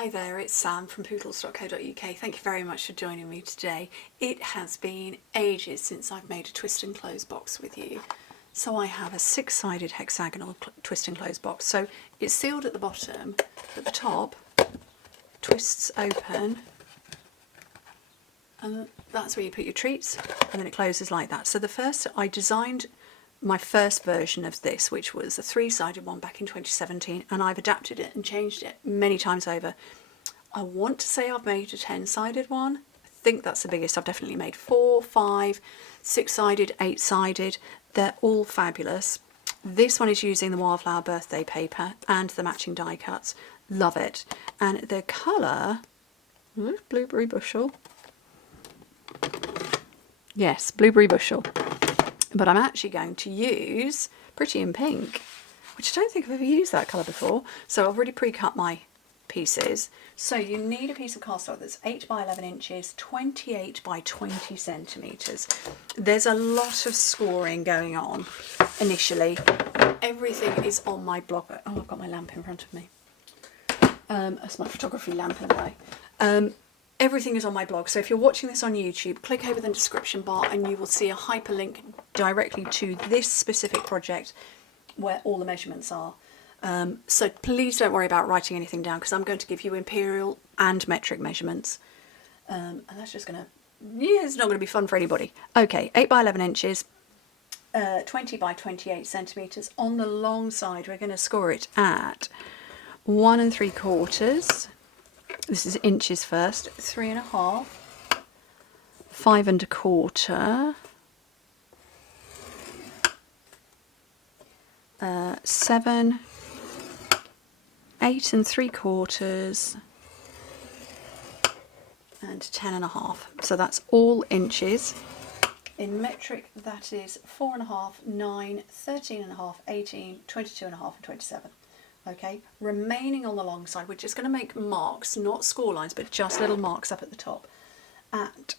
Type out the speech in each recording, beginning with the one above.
Hi there, it's Sam from Pootles.co.uk. Thank you very much for joining me today. It has been ages since I've made a twist and close box with you. So I have a six-sided hexagonal twist and close box. So it's sealed at the bottom, but the top twists open, and that's where you put your treats, and then it closes like that. So I designed my first version of this, which was a three-sided one back in 2017, and I've adapted it and changed it many times over. I want to say I've made a 10-sided one. I think that's the biggest. I've definitely made 4, 5, 6-sided, 8-sided. They're all fabulous. This one is using the Wildflower birthday paper and the matching die cuts. Love it. And the colour, blueberry bushel. Yes, blueberry bushel. But I'm actually going to use Pretty in Pink, which I don't think I've ever used that colour before. So I've already pre-cut my pieces. So you need a piece of cardstock that's 8 by 11 inches, 28 by 20 centimetres. There's a lot of scoring going on initially. Everything is on my blog. Oh, I've got my lamp in front of me. That's my photography lamp in the way. Everything is on my blog, so if you're watching this on YouTube, click over the description bar and you will see a hyperlink directly to this specific project where all the measurements are. So please don't worry about writing anything down, because I'm going to give you imperial and metric measurements. And that's just going to, it's not going to be fun for anybody. Okay, 8 by 11 inches, 20 by 28 centimetres. On the long side, we're going to score it at 1 3/4. This is inches first, 3 1/2, 5 1/4, 7, 8 3/4, and 10 1/2. So that's all inches. In metric, that is 4 1/2, 9, 13 1/2, 18, 22 1/2, and 27. Okay, remaining on the long side, we're just going to make marks, not score lines, but just little marks up at the top at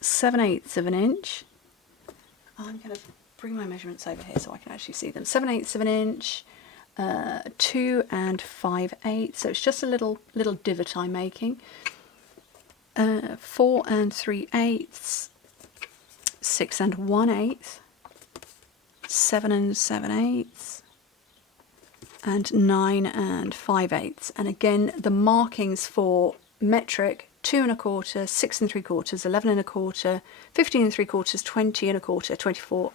7/8 of an inch. I'm going to bring my measurements over here so I can actually see them. 7/8 of an inch, 2 5/8, so it's just a little divot I'm making. 4 3/8, 6 1/8, 7 7/8. And 9 5/8. And again, the markings for metric: 2 1/4, 6 3/4, 11 1/4, 15 3/4, 20 1/4, 24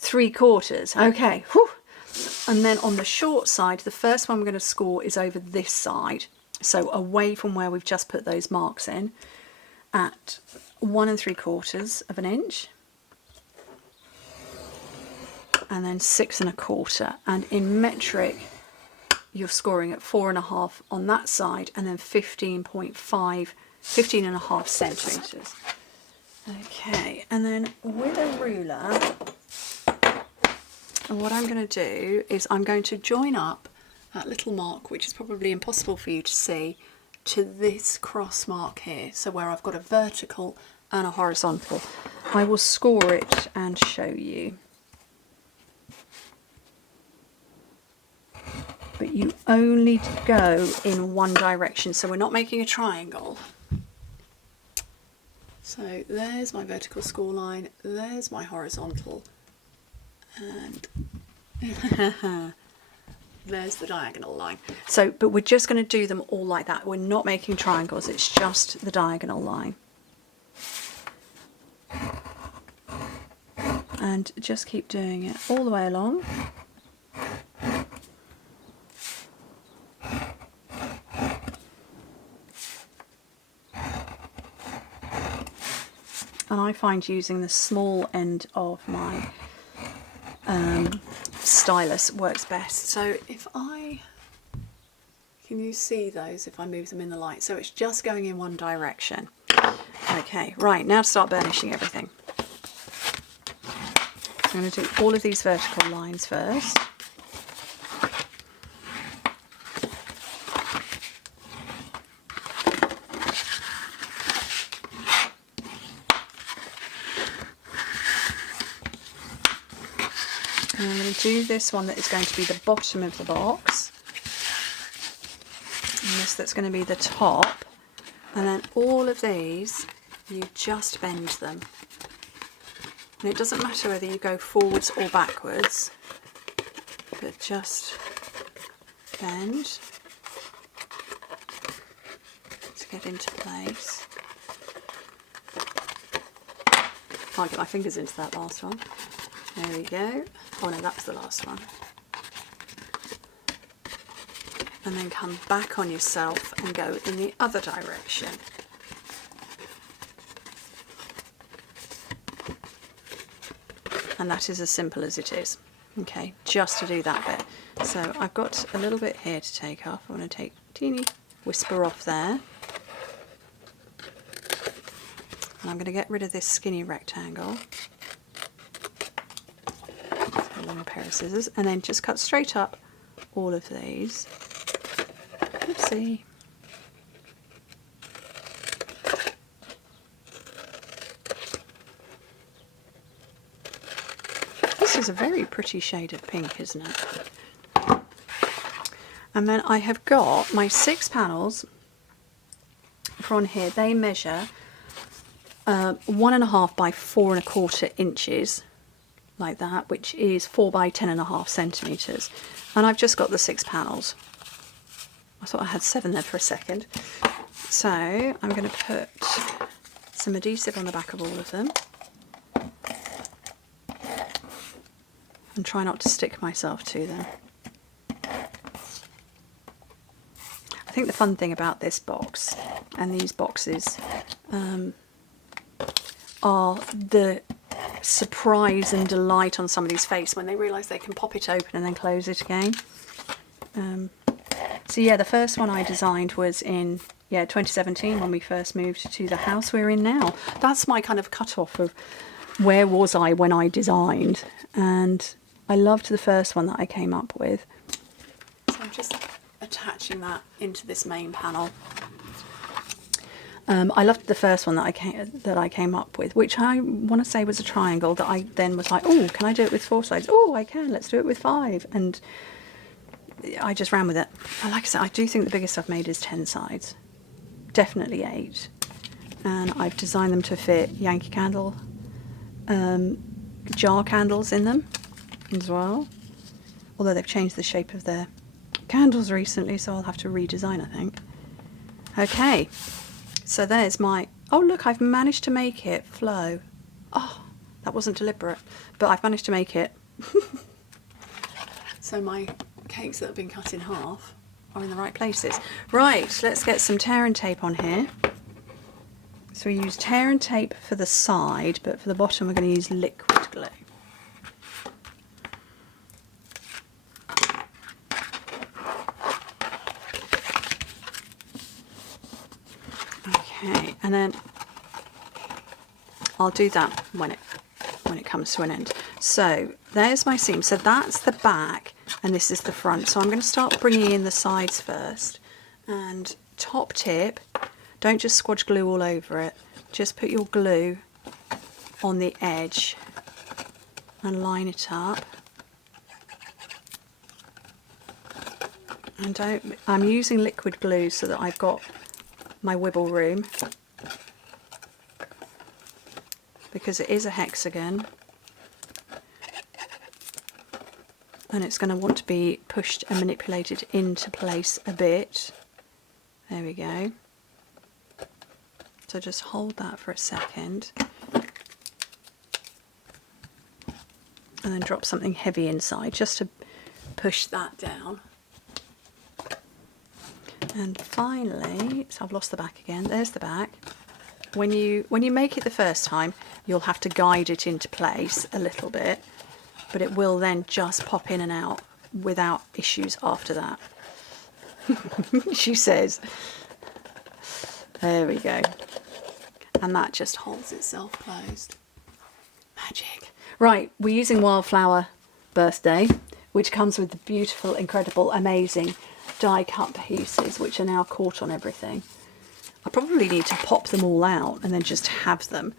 3/4. Okay, whew. And then on the short side, the first one we're going to score is over this side, so away from where we've just put those marks in, at 1 3/4 of an inch. And then 6 1/4, and in metric you're scoring at 4 1/2 on that side, and then 15.5, 15 1/2 centimetres. Okay, and then with a ruler, what I'm going to do is I'm going to join up that little mark, which is probably impossible for you to see, to this cross mark here. So where I've got a vertical and a horizontal. I will score it and show you. But you only go in one direction, so we're not making a triangle. So there's my vertical score line, there's my horizontal, and there's the diagonal line. So, but we're just going to do them all like that. We're not making triangles, it's just the diagonal line. And just keep doing it all the way along. And I find using the small end of my stylus works best. So can you see those if I move them in the light? So it's just going in one direction. Okay, right, now to start burnishing everything. I'm going to do all of these vertical lines first. And I'm going to do this one that is going to be the bottom of the box. this that's going to be the top, and then all of these you just bend them, and it doesn't matter whether you go forwards or backwards, but just bend to get into place. Can't get my fingers into that last one. There we go. Oh no, that's the last one. And then come back on yourself and go in the other direction. And that is as simple as it is. Okay, just to do that bit. So I've got a little bit here to take off. I want to take a teeny whisper off there. And I'm going to get rid of this skinny rectangle. So a long pair of scissors, and then just cut straight up all of these. Oopsie. This is a very pretty shade of pink, isn't it? And then I have got my 6 panels on here. They measure 1.5 by 4.25 inches, like that, which is 4 by 10.5 centimetres. And I've just got the 6 panels. I thought I had 7 there for a second. So I'm going to put some adhesive on the back of all of them. And try not to stick myself to them. I think the fun thing about this box and these boxes are the surprise and delight on somebody's face when they realise they can pop it open and then close it again. So yeah, the first one I designed was in 2017 when we first moved to the house we're in now. That's my kind of cut-off of where was I when I designed, and I loved the first one that I came up with. So I'm just attaching that into this main panel. I loved the first one that I came up with, which I want to say was a triangle, that I then was like, oh, can I do it with 4 sides? Oh, I can, let's do it with 5. And I just ran with it. And like I said, I do think the biggest I've made is 10 sides. Definitely 8. And I've designed them to fit Yankee Candle jar candles in them as well. Although they've changed the shape of their candles recently, so I'll have to redesign, I think. Okay. So there's my, oh look, I've managed to make it flow. Oh, that wasn't deliberate, but I've managed to make it. So my cakes that have been cut in half are in the right places. Right, let's get some tear and tape on here. So we use tear and tape for the side, but for the bottom we're going to use liquid glue. Okay, and then I'll do that when it comes to an end. So there's my seam. So that's the back and this is the front. So I'm going to start bringing in the sides first. And top tip, don't just squodge glue all over it. Just put your glue on the edge and line it up. And I'm using liquid glue so that I've got my wibble room, because it is a hexagon and it's going to want to be pushed and manipulated into place a bit. There we go. So just hold that for a second and then drop something heavy inside just to push that down. And finally, so I've lost the back again, there's the back. When you make it the first time, you'll have to guide it into place a little bit, but it will then just pop in and out without issues after that. She says. There we go. And that just holds itself closed. Magic. Right, we're using Wildflower Birthday, which comes with the beautiful, incredible, amazing die cut pieces, which are now caught on everything. I probably need to pop them all out and then just have them.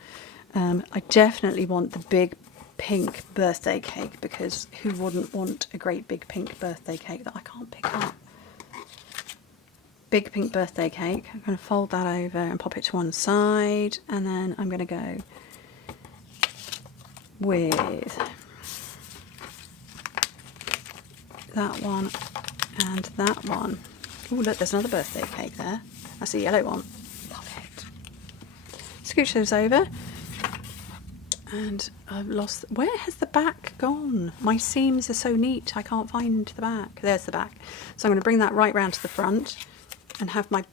I definitely want the big pink birthday cake, because who wouldn't want a great big pink birthday cake that I can't pick up? big pink birthday cake. I'm going to fold that over and pop it to one side, and then I'm going to go with that one and that one. Oh, look, there's another birthday cake there. That's a yellow one. Love it. Scooch those over. And I've lost... Where has the back gone? My seams are so neat, I can't find the back. There's the back. So I'm going to bring that right round to the front and have my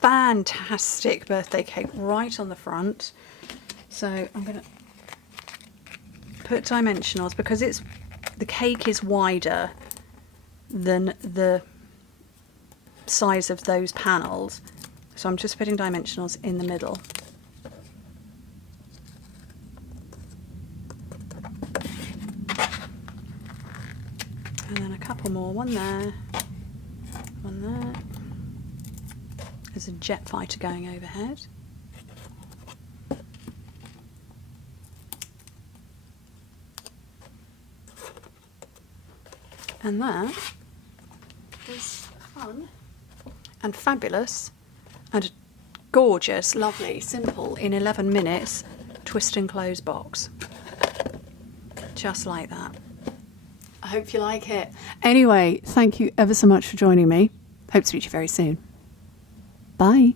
fantastic birthday cake right on the front. So I'm going to put dimensionals, because the cake is wider than the size of those panels. So I'm just putting dimensionals in the middle. And then a couple more, one there, one there. There's a jet fighter going overhead. And that is fun and fabulous and gorgeous, lovely, simple, in 11 minutes, twist and close box. Just like that. I hope you like it. Anyway, thank you ever so much for joining me. Hope to speak to you very soon. Bye.